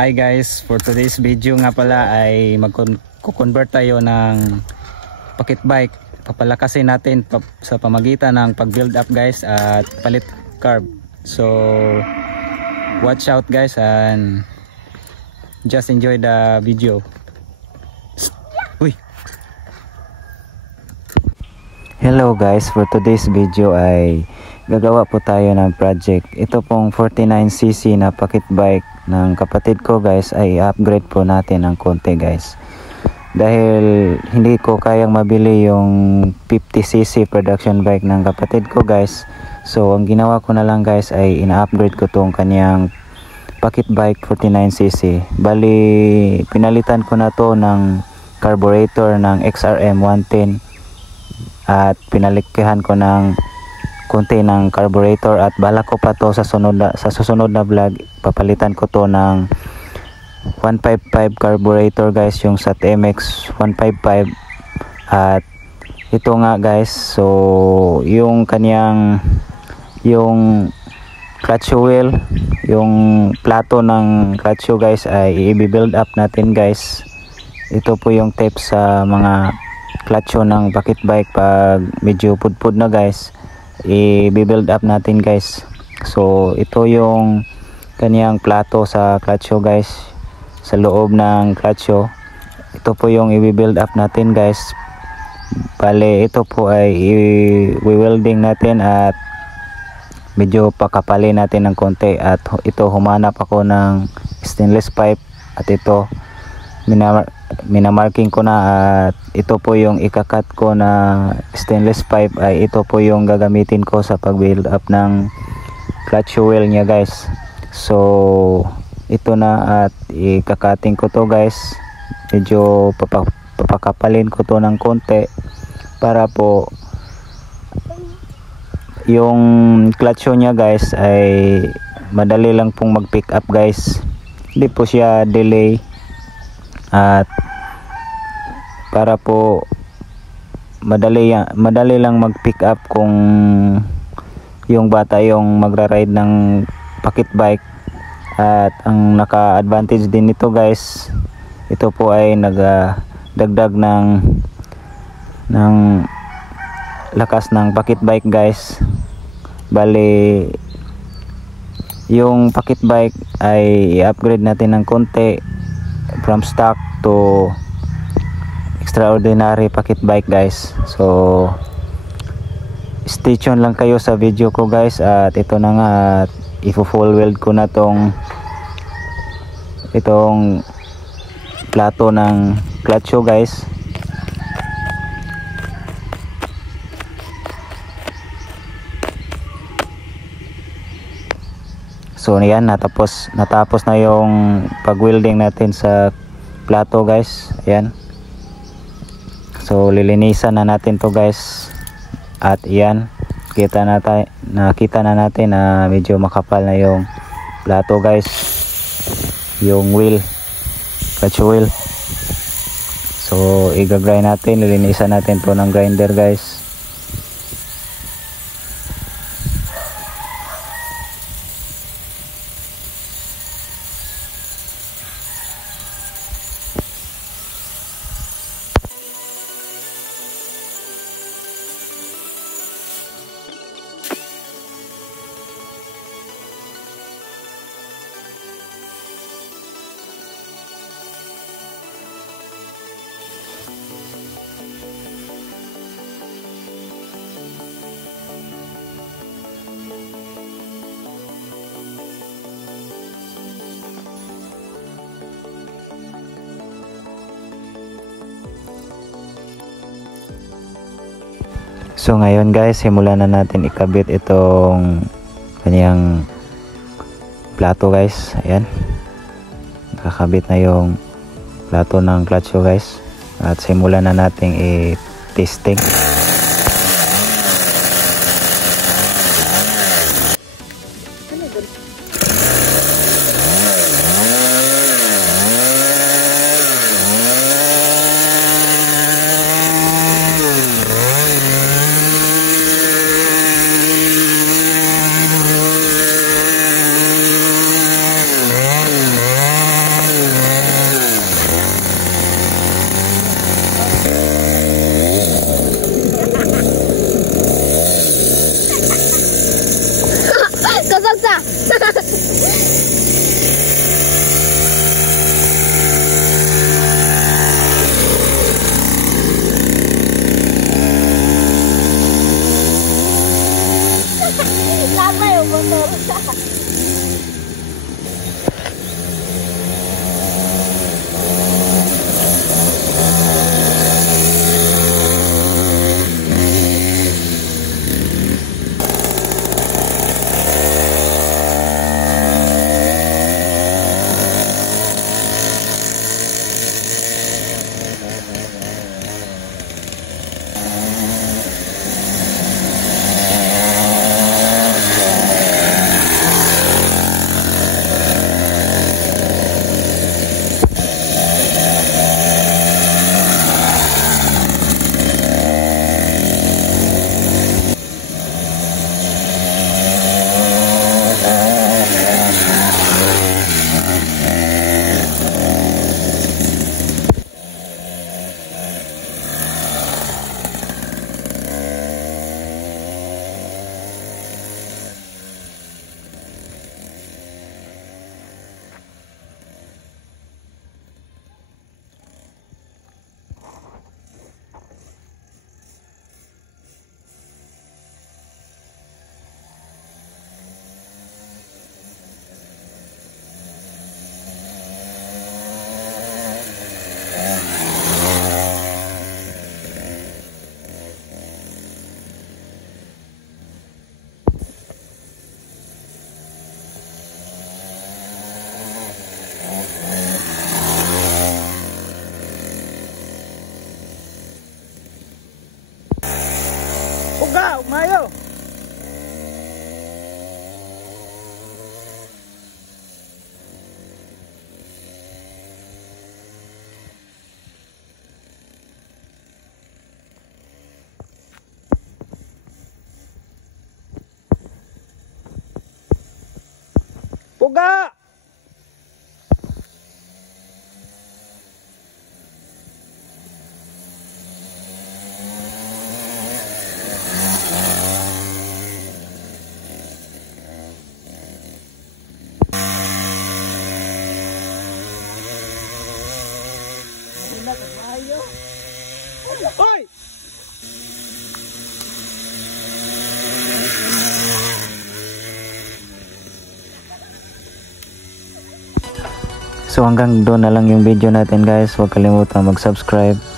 Hi guys, for today's video nga pala ay mag-convert tayo ng pocket bike. Papalakasin natin sa pamagitan ng pag-build up guys at palit carb. So watch out guys and just enjoy the video. Uy. Hello guys, for today's video ay gagawa po tayo ng project. Ito pong 49cc na pocket bike ng kapatid ko guys ay upgrade po natin ng konti guys. Dahil hindi ko kayang mabili yung 50cc production bike ng kapatid ko guys. So ang ginawa ko na lang guys ay ina-upgrade ko tong kanyang pocket bike 49cc. Bali pinalitan ko na to ng carburetor ng XRM 110 at pinalikihan ko ng konti ng carburetor at balak ko pa to sa susunod na vlog papalitan ko to ng 155 carburetor guys, yung sa TMX 155. At ito nga guys, so yung kanyang yung clutch wheel, yung plato ng clutch guys ay i-build up natin guys. Ito po yung tape sa mga clutch ng pocket bike pag medyo pudpud na guys, i-build up natin guys. So ito yung kaniyang plato sa clutch guys, sa loob ng clutch. Ito po yung i-build up natin guys. Bale ito po ay i-welding natin at medyo pakapalin natin ng konti. At ito humanap ako ng stainless pipe at ito minamarking ko na, at ito po yung ikakat ko na stainless pipe ay ito po yung gagamitin ko sa pag build up ng clutch wheel niya guys. So ito na at ikakating ko to guys, medyo papakapalin ko to ng konti para po yung clutch niya guys ay madali lang pong mag pick up guys, hindi po siya delay. At para po madali lang mag pick up kung yung bata yung magra-ride ng pocket bike. At ang naka-advantage din nito guys, ito po ay nagdagdag ng lakas ng pocket bike guys. Bali yung pocket bike ay i-upgrade natin ng konti from stock to extraordinary pocket bike guys. So stay tuned lang kayo sa video ko guys. At ito na nga, at i-full weld ko na itong plato ng clutch guys. So yan, natapos na yung pag-welding natin sa plato guys. Ayan. So lilinisan na natin to guys. At yan, nakita na natin na medyo makapal na yung plato guys, yung wheel, clutch wheel. So i-grind natin, lilinisan natin to ng grinder guys. So ngayon guys, simulan na natin ikabit itong kanyang plato guys. Ayan, nakakabit na yung plato ng clutch guys. At simulan na natin i-testing. Puga, umayo. Puga! Hoy! So hanggang doon na lang yung video natin guys. Huwag kalimutan mag-subscribe